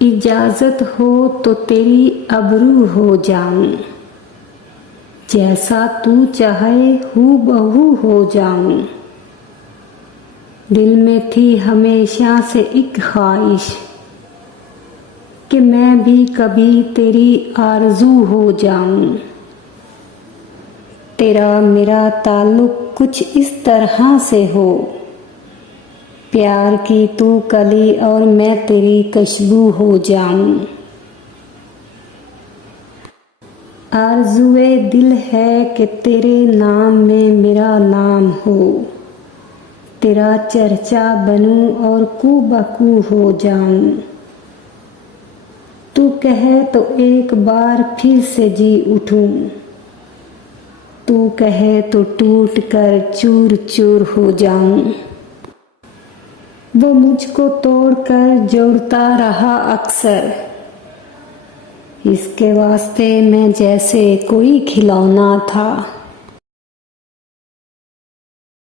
इजाजत हो तो तेरी अबरू हो जाऊं, जैसा तू चाहे हूबहू हो जाऊं। दिल में थी हमेशा से एक ख्वाहिश कि मैं भी कभी तेरी आरज़ू हो जाऊं। तेरा मेरा ताल्लुक कुछ इस तरह से हो, प्यार की तू कली और मैं तेरी खुशबू हो जाऊं। आरज़ुए दिल है कि तेरे नाम में मेरा नाम हो, तेरा चर्चा बनूं और कू बकू हो जाऊं। तू कहे तो एक बार फिर से जी उठूं, तू कहे तो टूट कर चूर चूर हो जाऊं। वो मुझको तोड़कर जोड़ता रहा अक्सर, इसके वास्ते मैं जैसे कोई खिलौना था।